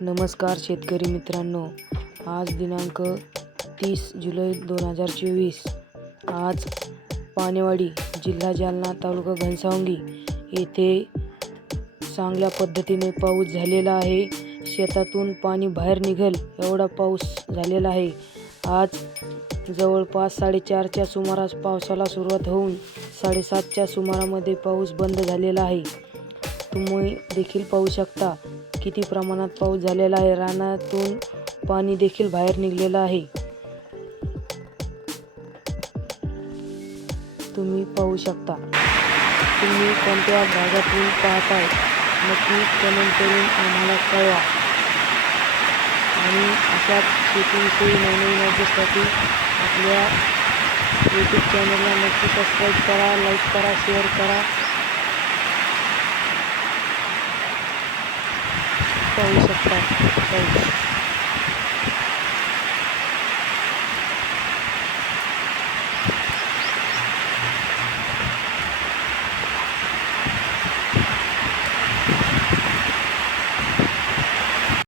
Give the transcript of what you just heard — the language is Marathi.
नमस्कार शेतकरी मित्रांनो. आज दिनांक तीस जुलै दोन हजार चोवीस. आज पानेवाडी जिल्हा जालना तालुका घनसावंगी येथे चांगल्या पद्धतीने पाऊस झालेला आहे. शेतातून पाणी बाहेर निघेल एवढा पाऊस झालेला आहे. आज जवळपास साडेचारच्या सुमारास पावसाला सुरुवात होऊन साडेसातच्या सुमारामध्ये पाऊस बंद झालेला आहे. तुम्ही देखील पाहू शकता. किती प्रमाणात पाऊस झालेला आहे? रानातून पाणी देखील बाहेर निघलेलं आहे. तुम्ही पाहू शकता. तुम्ही कोणत्या भागातून पाहताय? नक्की कमेंट करून आम्हाला कळवा. आणि अशाच शेतीविषयी नवनवीन अपडेट्ससाठी आपल्या यूट्यूब चॅनलला नक्की सबस्क्राईब करा लाईक करा शेअर करा. पाहू शकता पाऊस